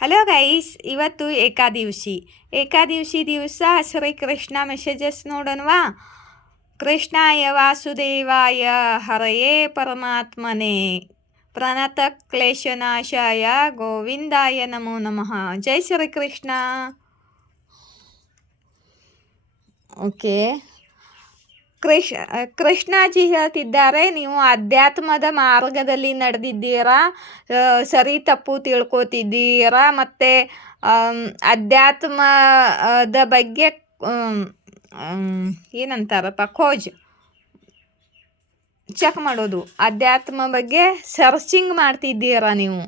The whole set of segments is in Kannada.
ಹಲೋ ಗೈಸ್, ಇವತ್ತು ಏಕಾದಶಿ ದಿವಸ ಶ್ರೀಕೃಷ್ಣ ಮೆಸೇಜಸ್ ನೋಡೋಣವಾ. ಕೃಷ್ಣಾಯ ವಾಸುದೇವಾಯ ಹರಯೇ ಪರಮಾತ್ಮನೇ ಪ್ರಣತ ಕ್ಲೇಶನಾಶಾಯ ಗೋವಿಂದಾಯ ನಮೋ ನಮಃ. ಜೈ ಶ್ರೀಕೃಷ್ಣ. ಓಕೆ, ಕೃಷ್ಣಾಜಿ ಹೇಳ್ತಿದ್ದಾರೆ, ನೀವು ಅಧ್ಯಾತ್ಮದ ಮಾರ್ಗದಲ್ಲಿ ನಡೆದಿದ್ದೀರಾ, ಸರಿ ತಪ್ಪು ತಿಳ್ಕೊತಿದ್ದೀರಾ, ಮತ್ತು ಅಧ್ಯಾತ್ಮದ ಬಗ್ಗೆ ಏನಂತಾರಪ್ಪ, ಚೆಕ್ ಮಾಡೋದು, ಅಧ್ಯಾತ್ಮ ಬಗ್ಗೆ ಸರ್ಚಿಂಗ್ ಮಾಡ್ತಿದ್ದೀರಾ, ನೀವು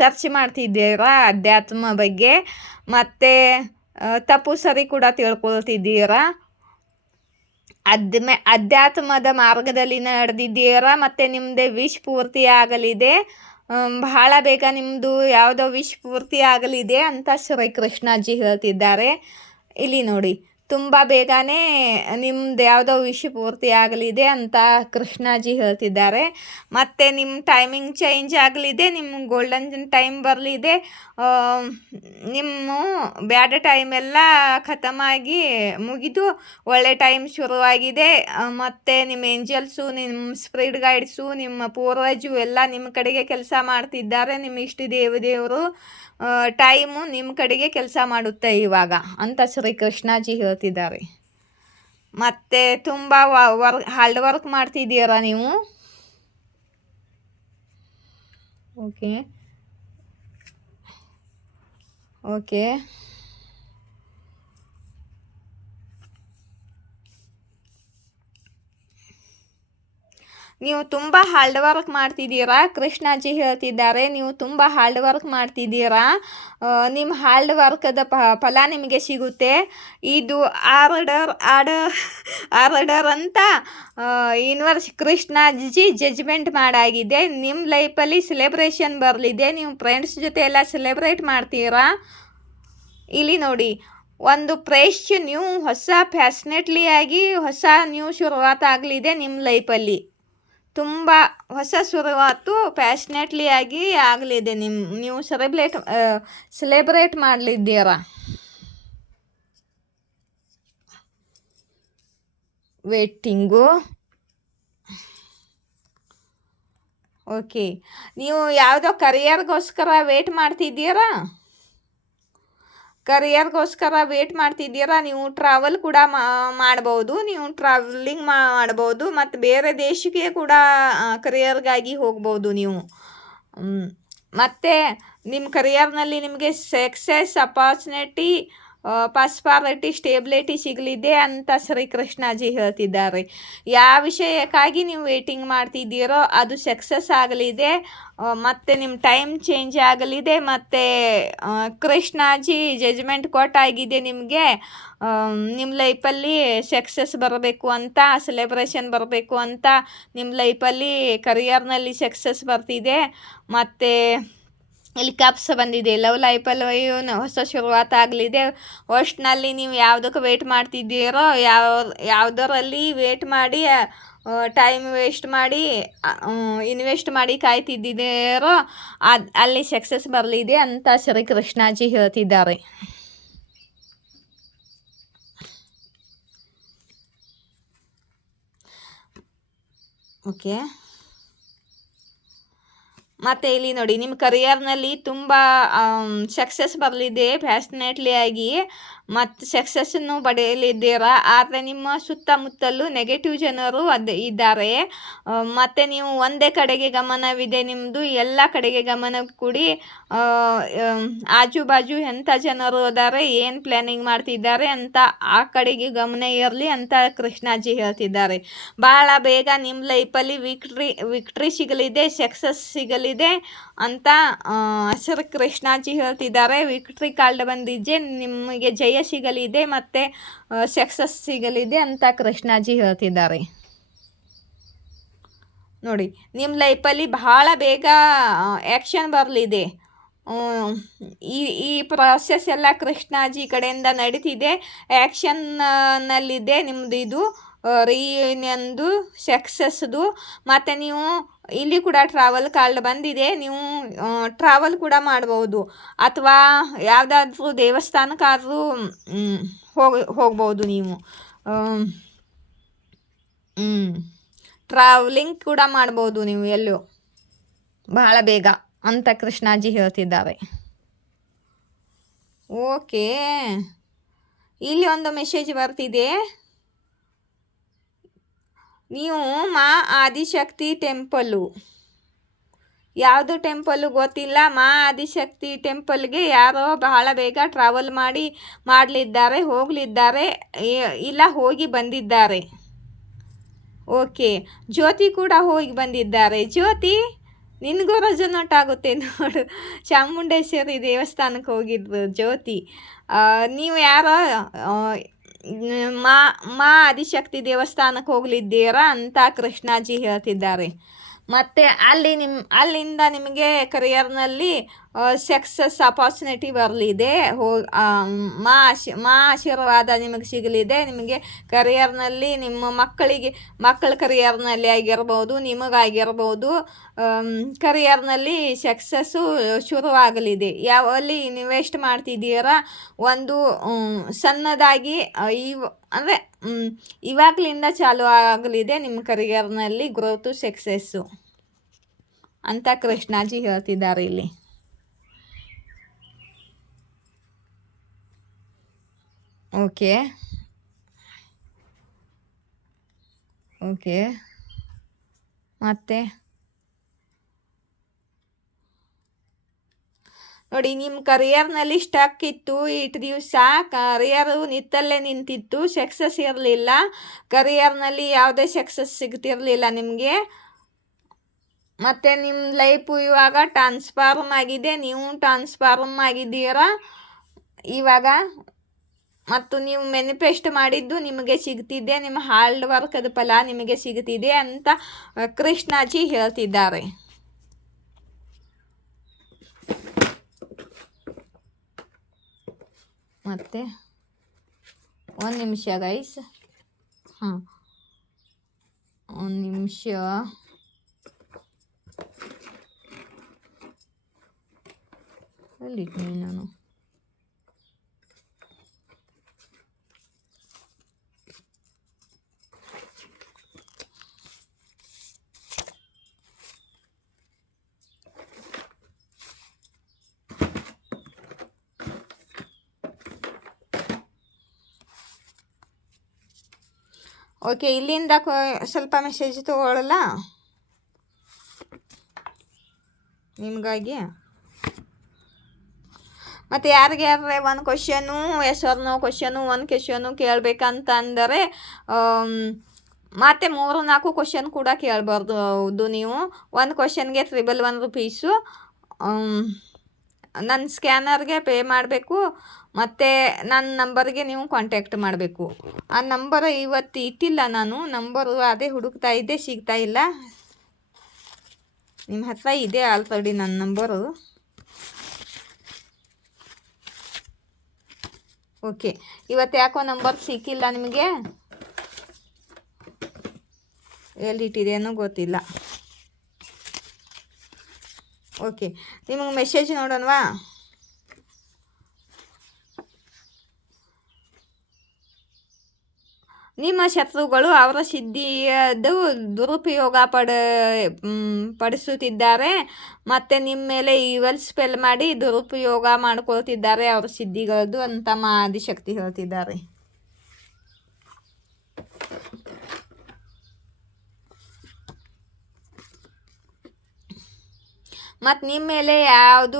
ಸರ್ಚ್ ಮಾಡ್ತಿದ್ದೀರಾ ಅಧ್ಯಾತ್ಮ ಬಗ್ಗೆ, ಮತ್ತು ತಪ್ಪು ಸರಿ ಕೂಡ ತಿಳ್ಕೊಳ್ತಿದ್ದೀರಾ. ಅಧ್ಯಾತ್ಮದ ಮಾರ್ಗದಲ್ಲಿ ನಡೆದಿದ್ದೀರಾ, ಮತ್ತು ನಿಮ್ಮದೇ ವಿಶ್ ಪೂರ್ತಿ ಆಗಲಿದೆ. ಬಹಳ ಬೇಗ ನಿಮ್ಮದು ಯಾವುದೋ ವಿಶ್ ಪೂರ್ತಿ ಆಗಲಿದೆ ಅಂತ ಶ್ರೀಕೃಷ್ಣಾಜಿ ಹೇಳ್ತಿದ್ದಾರೆ. ಇಲ್ಲಿ ನೋಡಿ, ತುಂಬ ಬೇಗನೆ ನಿಮ್ದು ಯಾವುದೋ ವಿಶ್ ಪೂರ್ತಿ ಆಗಲಿದೆ ಅಂತ ಕೃಷ್ಣಾಜಿ ಹೇಳ್ತಿದ್ದಾರೆ. ಮತ್ತು ನಿಮ್ಮ ಟೈಮಿಂಗ್ ಚೇಂಜ್ ಆಗಲಿದೆ, ನಿಮ್ಮ ಗೋಲ್ಡನ್ ಟೈಮ್ ಬರಲಿದೆ, ನಿಮ್ಮ ಬ್ಯಾಡ್ ಟೈಮೆಲ್ಲ ಖತಮಾಗಿ ಮುಗಿದು ಒಳ್ಳೆ ಟೈಮ್ ಶುರುವಾಗಿದೆ. ಮತ್ತು ನಿಮ್ಮ ಏಂಜಲ್ಸು, ನಿಮ್ಮ ಸ್ಪಿರಿಟ್ ಗೈಡ್ಸು, ನಿಮ್ಮ ಪೂರ್ವಜು ಎಲ್ಲ ನಿಮ್ಮ ಕಡೆಗೆ ಕೆಲಸ ಮಾಡ್ತಿದ್ದಾರೆ. ನಿಮ್ಮ ಇಷ್ಟ ದೇವರು ಟೈಮು ನಿಮ್ಮ ಕಡೆಗೆ ಕೆಲಸ ಮಾಡುತ್ತೆ ಇವಾಗ ಅಂತ ಶ್ರೀಕೃಷ್ಣಾಜಿ ಹೇಳ್ತಿದ್ದಾರೆ. ಮತ್ತು ತುಂಬ ಹಾರ್ಡ್ ವರ್ಕ್ ಮಾಡ್ತಿದ್ದೀರಾ ನೀವು. ಓಕೆ ನೀವು ತುಂಬ ಹಾರ್ಡ್ ವರ್ಕ್ ಮಾಡ್ತಿದ್ದೀರಾ. ಕೃಷ್ಣಾಜಿ ಹೇಳ್ತಿದ್ದಾರೆ, ನೀವು ತುಂಬ ಹಾರ್ಡ್ ವರ್ಕ್ ಮಾಡ್ತಿದ್ದೀರಾ. ನಿಮ್ಮ ಹಾರ್ಡ್ ವರ್ಕದ ಫಲ ನಿಮಗೆ ಸಿಗುತ್ತೆ. ಇದು ಆರ್ಡರ್ ಅಂತ ಕೃಷ್ಣಾಜಿ ಜಜ್ಮೆಂಟ್ ಮಾಡಾಗಿದೆ. ನಿಮ್ಮ ಲೈಫಲ್ಲಿ ಸೆಲೆಬ್ರೇಷನ್ ಬರಲಿದೆ. ನೀವು ಫ್ರೆಂಡ್ಸ್ ಜೊತೆ ಎಲ್ಲ ಸೆಲೆಬ್ರೇಟ್ ಮಾಡ್ತೀರಾ. ಇಲ್ಲಿ ನೋಡಿ, ಒಂದು ಫ್ರೆಶ್ ನ್ಯೂ ಹೊಸ ಫ್ಯಾಷನೇಟ್ಲಿ ಆಗಿ ಹೊಸ ನ್ಯೂ ಶುರುವಾತ ಆಗಲಿದೆ ನಿಮ್ಮ ಲೈಫಲ್ಲಿ. ತುಂಬ ಹೊಸ ಶುರುವಾತು ಪ್ಯಾಷನೇಟ್ಲಿ ಆಗಿ ಆಗಲಿದೆ. ನೀವು ಸೆಲೆಬ್ರೇಟ್ ಮಾಡಲಿದ್ದೀರಾ. ವೇಟಿಂಗು. ಓಕೆ, ನೀವು ಯಾವುದೋ ಕರಿಯರ್ಗೋಸ್ಕರ ವೇಟ್ ಮಾಡ್ತಿದ್ದೀರಾ. ನೀವು ಟ್ರಾವೆಲ್ ಕೂಡ ಮಾಡ್ಬೋದು, ನೀವು ಟ್ರಾವೆಲಿಂಗ್ ಮಾಡ್ಬೋದು, ಮತ್ತು ಬೇರೆ ದೇಶಕ್ಕೆ ಕೂಡ ಕರಿಯರ್ಗಾಗಿ ಹೋಗ್ಬೋದು ನೀವು. ಮತ್ತು ನಿಮ್ಮ ಕರಿಯರ್ನಲ್ಲಿ ನಿಮಗೆ ಸಕ್ಸಸ್, ಅಪಾರ್ಚುನಿಟಿ, ಪಾಸ್ಪಾರಿಟಿ, ಸ್ಟೇಬಿಲಿಟಿ ಸಿಗಲಿದೆ ಅಂತ ಶ್ರೀಕೃಷ್ಣಾಜಿ ಹೇಳ್ತಿದ್ದಾರೆ. ಯಾವ ವಿಷಯಕ್ಕಾಗಿ ನೀವು ವೇಟಿಂಗ್ ಮಾಡ್ತಿದ್ದೀರೋ ಅದು ಸಕ್ಸಸ್ ಆಗಲಿದೆ, ಮತ್ತು ನಿಮ್ಮ ಟೈಮ್ ಚೇಂಜ್ ಆಗಲಿದೆ. ಮತ್ತು ಕೃಷ್ಣಾಜಿ ಜಜ್ಮೆಂಟ್ ಕೊಟ್ಟಾಗಿದೆ ನಿಮಗೆ. ನಿಮ್ಮ ಲೈಫಲ್ಲಿ ಸಕ್ಸಸ್ ಬರಬೇಕು ಅಂತ, ಸೆಲೆಬ್ರೇಷನ್ ಬರಬೇಕು ಅಂತ, ನಿಮ್ಮ ಲೈಫಲ್ಲಿ ಕರಿಯರ್ನಲ್ಲಿ ಸಕ್ಸಸ್ ಬರ್ತಿದೆ. ಮತ್ತು ಇಲ್ಲಿ ಕಪ್ಸ್ ಬಂದಿದೆ. ಲವ್ ಲೈಫಲ್ಲಿ ಹೊಸ ಶುರುವಾತ ಆಗಲಿದೆ. ಒಟ್ಟಿನಲ್ಲಿ ನೀವು ಯಾವುದಕ್ಕೆ ವೇಟ್ ಮಾಡ್ತಿದ್ದೀರೋ, ಯಾವುದರಲ್ಲಿ ವೇಟ್ ಮಾಡಿ ಟೈಮ್ ವೇಸ್ಟ್ ಮಾಡಿ ಇನ್ವೆಸ್ಟ್ ಮಾಡಿ ಕಾಯ್ತಿದ್ದೀರೋ ಅಲ್ಲಿ ಸಕ್ಸಸ್ ಬರಲಿದೆ ಅಂತ ಶ್ರೀಕೃಷ್ಣಾಜಿ ಹೇಳ್ತಿದ್ದಾರೆ. ಓಕೆ, ಮತ್ತು ಇಲ್ಲಿ ನೋಡಿ, ನಿಮ್ಮ ಕರಿಯರ್ನಲ್ಲಿ ತುಂಬ ಸಕ್ಸಸ್ ಬರಲಿದೆ ಪ್ಯಾಷನೇಟ್ಲಿ ಆಗಿ, ಮತ್ತು ಸಕ್ಸಸ್ಸನ್ನು ಪಡೆಯಲಿದ್ದೀರಾ. ಆದರೆ ನಿಮ್ಮ ಸುತ್ತಮುತ್ತಲೂ ನೆಗೆಟಿವ್ ಜನರು ಇದ್ದಾರೆ. ಮತ್ತು ನೀವು ಒಂದೇ ಕಡೆಗೆ ಗಮನವಿದೆ ನಿಮ್ಮದು. ಎಲ್ಲ ಕಡೆಗೆ ಗಮನ ಕೊಡಿ. ಆಜು ಬಾಜು ಎಂಥ ಜನರು ಇದ್ದಾರೆ, ಏನು ಪ್ಲ್ಯಾನಿಂಗ್ ಮಾಡ್ತಿದ್ದಾರೆ ಅಂತ ಆ ಕಡೆಗೆ ಗಮನ ಇರಲಿ ಅಂತ ಕೃಷ್ಣಾಜಿ ಹೇಳ್ತಿದ್ದಾರೆ. ಭಾಳ ಬೇಗ ನಿಮ್ಮ ಲೈಫಲ್ಲಿ ವಿಕ್ಟ್ರಿ ಸಿಗಲಿದೆ, ಸಕ್ಸಸ್ ಸಿಗಲಿದೆ ಅಂತ ಶ್ರೀಕೃಷ್ಣಾಜಿ ಹೇಳ್ತಿದ್ದಾರೆ. ವಿಕ್ಟ್ರಿ ಕಾರ್ಡ್ ಬಂದಿದೆ, ನಿಮಗೆ ಜಯ ಸಿಗಲಿದೆ, ಮತ್ತು ಸಕ್ಸಸ್ ಸಿಗಲಿದೆ ಅಂತ ಕೃಷ್ಣಾಜಿ ಹೇಳ್ತಿದ್ದಾರೆ. ನೋಡಿ, ನಿಮ್ಮ ಲೈಫಲ್ಲಿ ಬಹಳ ಬೇಗ ಆ್ಯಕ್ಷನ್ ಬರಲಿದೆ. ಈ ಪ್ರಾಸೆಸ್ ಎಲ್ಲ ಕೃಷ್ಣಾಜಿ ಕಡೆಯಿಂದ ನಡೀತಿದೆ, ಆ್ಯಕ್ಷನ್ನಲ್ಲಿದೆ ನಿಮ್ಮದು. ಇದು ರೀಯೂನಿಯನ್ದು, ಸಕ್ಸಸ್ದು. ಮತ್ತು ನೀವು ಇಲ್ಲಿ ಕೂಡ ಟ್ರಾವೆಲ್ ಕಾರ್ಡ್ ಬಂದಿದೆ. ನೀವು ಟ್ರಾವೆಲ್ ಕೂಡ ಮಾಡ್ಬೋದು, ಅಥವಾ ಯಾವುದಾದ್ರೂ ದೇವಸ್ಥಾನಕ್ಕಾದರೂ ಹೋಗ್ಬೋದು ನೀವು. ಟ್ರಾವೆಲಿಂಗ್ ಕೂಡ ಮಾಡ್ಬೋದು ನೀವು ಎಲ್ಲೋ ಬಹಳ ಬೇಗ ಅಂತ ಕೃಷ್ಣಾಜಿ ಹೇಳ್ತಿದ್ದಾರೆ. ಓಕೆ, ಇಲ್ಲಿ ಒಂದು ಮೆಸೇಜ್ ಬರ್ತಿದೆ. ನೀವು ಮಾ ಆದಿಶಕ್ತಿ ಟೆಂಪಲ್ಲು, ಯಾವುದು ಟೆಂಪಲ್ಲು ಗೊತ್ತಿಲ್ಲ, ಮಾ ಆದಿಶಕ್ತಿ ಟೆಂಪಲ್ಗೆ ಯಾರೋ ಬಹಳ ಬೇಗ ಟ್ರಾವೆಲ್ ಮಾಡಲಿದ್ದಾರೆ, ಹೋಗಲಿದ್ದಾರೆ, ಇಲ್ಲ ಹೋಗಿ ಬಂದಿದ್ದಾರೆ. ಓಕೆ, ಜ್ಯೋತಿ ಕೂಡ ಹೋಗಿ ಬಂದಿದ್ದಾರೆ. ಜ್ಯೋತಿ, ನಿನಗೂ ರಜನೊಟ್ಟಾಗುತ್ತೆ ನೋಡು, ಚಾಮುಂಡೇಶ್ವರಿ ದೇವಸ್ಥಾನಕ್ಕೆ ಹೋಗಿದ್ರು ಜ್ಯೋತಿ. ನೀವು ಯಾರೋ ಮಾ ಆದಿಶಕ್ತಿ ದೇವಸ್ಥಾನಕ್ಕೆ ಹೋಗಲಿದ್ದೀರಾ ಅಂತ ಕೃಷ್ಣಾಜಿ ಹೇಳ್ತಿದ್ದಾರೆ. ಮತ್ತು ಅಲ್ಲಿಂದ ನಿಮಗೆ ಕರಿಯರ್ನಲ್ಲಿ ಸಕ್ಸಸ್ ಅಪಾರ್ಚುನಿಟಿ ಬರಲಿದೆ. ಮಾ ಆಶೀರ್ವಾದ ನಿಮಗೆ ಸಿಗಲಿದೆ. ನಿಮಗೆ ಕರಿಯರ್ನಲ್ಲಿ ನಿಮ್ಮ ಮಕ್ಕಳ ಕರಿಯರ್ನಲ್ಲಿ ಆಗಿರ್ಬೋದು, ನಿಮಗಾಗಿರ್ಬೋದು, ಕರಿಯರ್ನಲ್ಲಿ ಸಕ್ಸಸ್ಸು ಶುರುವಾಗಲಿದೆ. ಯಾವಲ್ಲಿ ಇನ್ವೆಸ್ಟ್ ಮಾಡ್ತಿದ್ದೀರಾ, ಒಂದು ಸಣ್ಣದಾಗಿ ಅಂದರೆ ಇವಾಗಲಿಂದ ಚಾಲು ಆಗಲಿದೆ ನಿಮ್ಮ ಕರಿಯರ್ನಲ್ಲಿ ಗ್ರೋತು, ಸಕ್ಸಸ್ಸು ಅಂತ ಕೃಷ್ಣಾಜಿ ಹೇಳ್ತಿದ್ದಾರೆ ಇಲ್ಲಿ. ಓಕೆ ಮತ್ತೆ ನೋಡಿ, ನಿಮ್ಮ ಕರಿಯರ್ನಲ್ಲಿ ಸ್ಟಕ್ ಇತ್ತು, ಇಷ್ಟು ದಿವಸ ಕರಿಯರು ನಿತ್ತಲ್ಲೇ ನಿಂತಿತ್ತು, ಸಕ್ಸಸ್ ಇರಲಿಲ್ಲ, ಕರಿಯರ್ನಲ್ಲಿ ಯಾವುದೇ ಸಕ್ಸಸ್ ಸಿಗ್ತಿರಲಿಲ್ಲ ನಿಮಗೆ. ಮತ್ತು ನಿಮ್ಮ ಲೈಫು ಇವಾಗ ಟ್ರಾನ್ಸ್ಫಾರ್ಮ್ ಆಗಿದೆ, ನೀವು ಟ್ರಾನ್ಸ್ಫಾರ್ಮ್ ಆಗಿದ್ದೀರಾ ಇವಾಗ. ಮತ್ತು ನೀವು ಮ್ಯಾನಿಫೆಸ್ಟ್ ಮಾಡಿದ್ದು ನಿಮಗೆ ಸಿಗ್ತಿದೆ, ನಿಮ್ಮ ಹಾರ್ಡ್ ವರ್ಕದ ಫಲ ನಿಮಗೆ ಸಿಗ್ತಿದೆ ಅಂತ ಕೃಷ್ಣಾಜಿ ಹೇಳ್ತಿದ್ದಾರೆ. ಮತ್ತು ಒಂದು ನಿಮಿಷ ಗೈಸ್, ಒಂದು ನಿಮಿಷ. ಎಲ್ಲಿಟ್ನಿ ನಾನು? ಓಕೆ, ಇಲ್ಲಿಂದ ಸ್ವಲ್ಪ ಮೆಸೇಜ್ ತಗೊಳ್ಳಲ್ಲ ನಿಮಗಾಗಿ. ಮತ್ತು ಯಾರಿಗಾದ್ರೆ ಒಂದು question, yes or no question, ಒಂದು ಕ್ವಶನು ಕೇಳಬೇಕಂತ ಅಂದರೆ ಮತ್ತೆ 3-4 ಕ್ವಶನ್ ಕೂಡ ಕೇಳಬಾರ್ದು ನೀವು. ಒಂದು ಕ್ವಶನ್ಗೆ 111 ರೂಪೀಸು. ನನ್ನ ಸ್ಕ್ಯಾನರ್ಗೆ ಪೇ ಮಾಡಬೇಕು, ಮತ್ತು ನನ್ನ ನಂಬರ್ಗೆ ನೀವು ಕಾಂಟ್ಯಾಕ್ಟ್ ಮಾಡಬೇಕು. ಆ ನಂಬರ್ ಇವತ್ತು ಇಟ್ಟಿಲ್ಲ ನಾನು, ನಂಬರು ಅದೇ ಹುಡುಕ್ತಾ ಇದ್ದೆ, ಸಿಗ್ತಾ ಇಲ್ಲ. ನಿಮ್ಮ ಹತ್ರ ಇದೆ ಆಲ್ರೆಡಿ ನನ್ನ ನಂಬರು. ಓಕೆ, ಇವತ್ತು ಯಾಕೋ ನಂಬರ್ ಸಿಕ್ಕಿಲ್ಲ ನಿಮಗೆ, ಎಲ್ಲಿಟ್ಟಿದೆಯೋ ಗೊತ್ತಿಲ್ಲ. ಓಕೆ, ನಿಮಗೆ ಮೆಸೇಜ್ ನೋಡೋಣವಾ? ನಿಮ್ಮ ಶತ್ರುಗಳು ಅವರ ಸಿದ್ಧಿಯದು ದುರುಪಯೋಗ ಪಡಿಸುತ್ತಿದ್ದಾರೆ, ಮತ್ತು ನಿಮ್ಮ ಮೇಲೆ ಈವಲ್ ಸ್ಪೆಲ್ ಮಾಡಿ ದುರುಪಯೋಗ ಮಾಡ್ಕೊಳ್ತಿದ್ದಾರೆ ಅವರ ಸಿದ್ಧಿಗಳದ್ದು ಅಂತ ಆದಿಶಕ್ತಿ ಹೇಳ್ತಿದ್ದಾರೆ. ಮತ್ತು ನಿಮ್ಮ ಮೇಲೆ ಯಾರೋ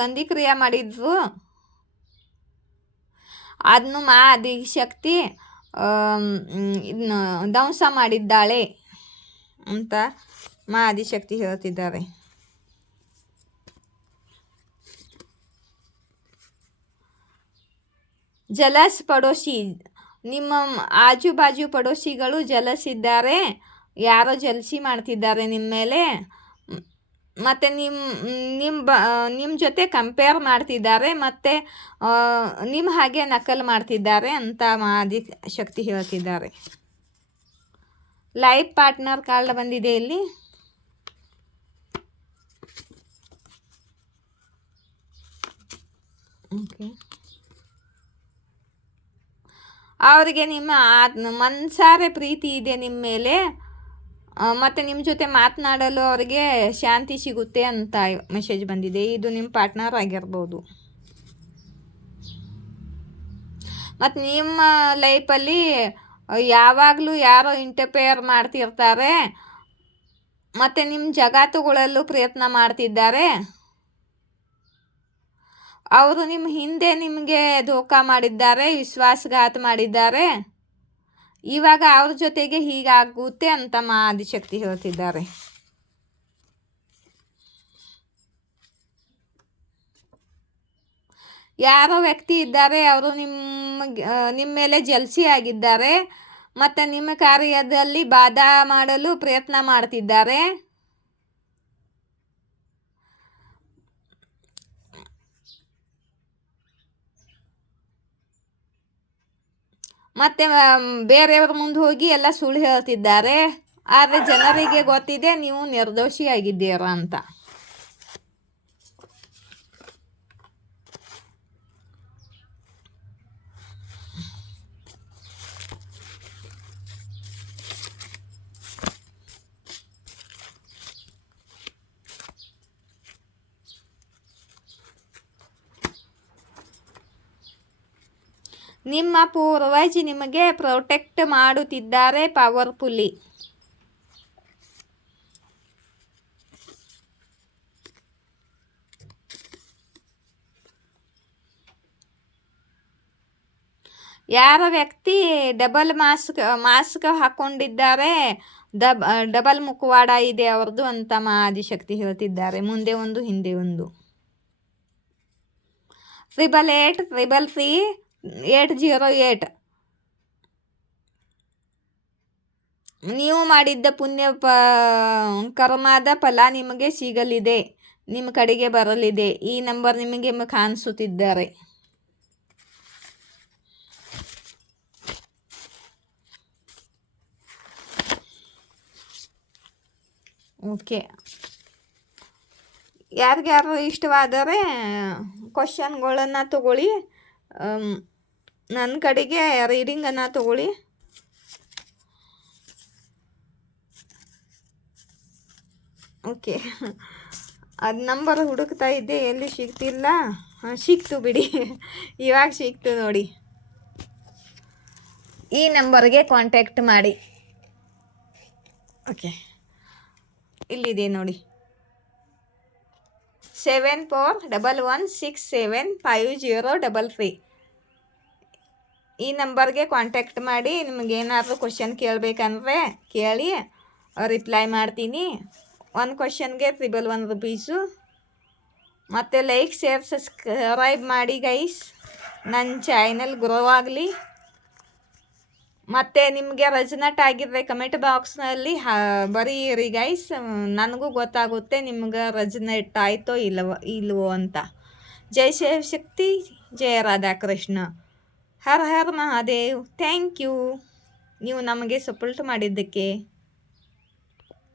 ಗಂಧಿಕ್ರಿಯೆ ಮಾಡಿದ್ರು, ಅದನ್ನು ಆದಿಶಕ್ತಿ ಧ್ವಂಸ ಮಾಡಿದ್ದಾಳೆ ಅಂತ ಆದಿಶಕ್ತಿ ಹೇಳ್ತಿದ್ದಾರೆ. ಜಲಸ್ ಪಡೋಶಿ, ನಿಮ್ಮ ಆಜು ಬಾಜು ಪಡೋಶಿಗಳು ಜಲಸ್ ಇದ್ದಾರೆ, ಯಾರೋ ಜಲಸಿ ಮಾಡ್ತಿದ್ದಾರೆ ನಿಮ್ಮ ಮೇಲೆ, ಮತ್ತು ನಿಮ್ಮ ಜೊತೆ ಕಂಪೇರ್ ಮಾಡ್ತಿದ್ದಾರೆ, ಮತ್ತು ನಿಮ್ಮ ಹಾಗೆ ನಕಲು ಮಾಡ್ತಿದ್ದಾರೆ ಅಂತ ಆದಿಶಕ್ತಿ ಹೇಳ್ತಿದ್ದಾರೆ. ಲೈಫ್ ಪಾರ್ಟ್ನರ್ ಕಾರ್ಡ್ ಬಂದಿದೆ ಇಲ್ಲಿ. ಓಕೆ, ಅವರಿಗೆ ನಿಮ್ಮ ಮನಸಾರೆ ಪ್ರೀತಿ ಇದೆ ನಿಮ್ಮ ಮೇಲೆ, ಮತ್ತು ನಿಮ್ಮ ಜೊತೆ ಮಾತನಾಡಲು ಅವರಿಗೆ ಶಾಂತಿ ಸಿಗುತ್ತೆ ಅಂತ ಮೆಸೇಜ್ ಬಂದಿದೆ. ಇದು ನಿಮ್ಮ ಪಾರ್ಟ್ನರ್ ಆಗಿರ್ಬೋದು. ಮತ್ತು ನಿಮ್ಮ ಲೈಫಲ್ಲಿ ಯಾವಾಗಲೂ ಯಾರೋ ಇಂಟರ್ಫಿಯರ್ ಮಾಡ್ತಿರ್ತಾರೆ ಮತ್ತು ನಿಮ್ಮ ಜಗತ್ತುಗಳಲ್ಲೂ ಪ್ರಯತ್ನ ಮಾಡ್ತಿದ್ದಾರೆ. ಅವರು ನಿಮ್ಮ ಹಿಂದೆ ನಿಮಗೆ ಧೋಖಾ ಮಾಡಿದ್ದಾರೆ, ವಿಶ್ವಾಸಘಾತ ಮಾಡಿದ್ದಾರೆ. ಇವಾಗ ಅವ್ರ ಜೊತೆಗೆ ಹೀಗಾಗುತ್ತೆ ಅಂತ ಆದಿಶಕ್ತಿ ಹೇಳ್ತಿದ್ದಾರೆ. ಯಾರೋ ವ್ಯಕ್ತಿ ಇದ್ದಾರೆ, ಅವರು ನಿಮ್ಮ ಮೇಲೆ ಜಲ್ಸಿ ಆಗಿದ್ದಾರೆ ಮತ್ತು ನಿಮ್ಮ ಕಾರ್ಯದಲ್ಲಿ ಬಾಧಾ ಮಾಡಲು ಪ್ರಯತ್ನ ಮಾಡ್ತಿದ್ದಾರೆ. ಮತ್ತು ಬೇರೆಯವ್ರ ಮುಂದೆ ಹೋಗಿ ಎಲ್ಲ ಸುಳ್ಳು ಹೇಳ್ತಿದ್ದಾರೆ. ಆದರೆ ಜನರಿಗೆ ಗೊತ್ತಿದೆ ನೀವು ನಿರ್ದೋಷಿಯಾಗಿದ್ದೀರ ಅಂತ. ನಿಮ್ಮ ಪೂರ್ವಜ ನಿಮಗೆ ಪ್ರೊಟೆಕ್ಟ್ ಮಾಡುತ್ತಿದ್ದಾರೆ ಪವರ್ಫುಲ್ಲಿ. ಯಾರ ವ್ಯಕ್ತಿ ಡಬಲ್ ಮಾಸ್ಕ್ ಹಾಕ್ಕೊಂಡಿದ್ದಾರೆ, ಡಬಲ್ ಮುಖವಾಡ ಇದೆ ಅವ್ರದ್ದು ಅಂತ ಆದಿಶಕ್ತಿ ಹೇಳ್ತಿದ್ದಾರೆ. ಮುಂದೆ ಒಂದು ಹಿಂದೆ ಒಂದು. 888333 808. ನೀವು ಮಾಡಿದ್ದ ಪುಣ್ಯ ಕರ್ಮದ ಫಲ ನಿಮಗೆ ಸಿಗಲಿದೆ, ನಿಮ್ಮ ಕಡೆಗೆ ಬರಲಿದೆ. ಈ ನಂಬರ್ ನಿಮಗೆ ಕಾಣಿಸುತ್ತಿದ್ದಾರೆ. ಓಕೆ, ಯಾರಿಗ್ಯಾರು ಇಷ್ಟವಾದರೆ ಕ್ವಶನ್ಗಳನ್ನು ತಗೊಳ್ಳಿ, ನನ್ನ ಕಡೆಗೆ ರೀಡಿಂಗನ್ನು ತಗೊಳ್ಳಿ. ಓಕೆ, ಅದು ನಂಬರ್ ಹುಡುಕ್ತಾ ಇದ್ದೆ, ಎಲ್ಲಿ ಸಿಗ್ತಿಲ್ಲ. ಸಿಕ್ತು ಬಿಡಿ, ಇವಾಗ ಸಿಕ್ತು ನೋಡಿ. ಈ ನಂಬರ್ಗೆ ಕಾಂಟ್ಯಾಕ್ಟ್ ಮಾಡಿ. ಓಕೆ, ಇಲ್ಲಿದೆ ನೋಡಿ, 7411675033. ಈ ನಂಬರ್ಗೆ ಕಾಂಟ್ಯಾಕ್ಟ್ ಮಾಡಿ. ನಿಮಗೇನಾದರೂ ಕ್ವಶನ್ ಕೇಳಬೇಕಂದ್ರೆ ಕೇಳಿ, ರಿಪ್ಲೈ ಮಾಡ್ತೀನಿ. ಒಂದು ಕ್ವಶನ್ಗೆ 111 ರೂಪೀಸು. ಮತ್ತು ಲೈಕ್, ಶೇರ್, ಸಬ್ಸ್ಕ್ರೈಬ್ ಮಾಡಿ ಗೈಸ್, ನನ್ನ ಚಾನಲ್ ಗ್ರೋ ಆಗಲಿ. ಮತ್ತು ನಿಮಗೆ ರೆಸನೇಟ್ ಆಗಿದ್ರೆ ಕಮೆಂಟ್ ಬಾಕ್ಸ್ನಲ್ಲಿ ಬರೀರಿ ಗೈಸ್, ನನಗೂ ಗೊತ್ತಾಗುತ್ತೆ ನಿಮ್ಗೆ ರೆಸನೇಟ್ ಆಯಿತೋ ಇಲ್ವೋ ಅಂತ. ಜೈ ಶಿವಶಕ್ತಿ, ಜಯ ರಾಧಾಕೃಷ್ಣ, ಹರ ಹರ ಮಹಾದೇವ್. ಥ್ಯಾಂಕ್ ಯು ನೀವು ನಮಗೆ ಸಪೋರ್ಟ್ ಮಾಡಿದ್ದಕ್ಕೆ.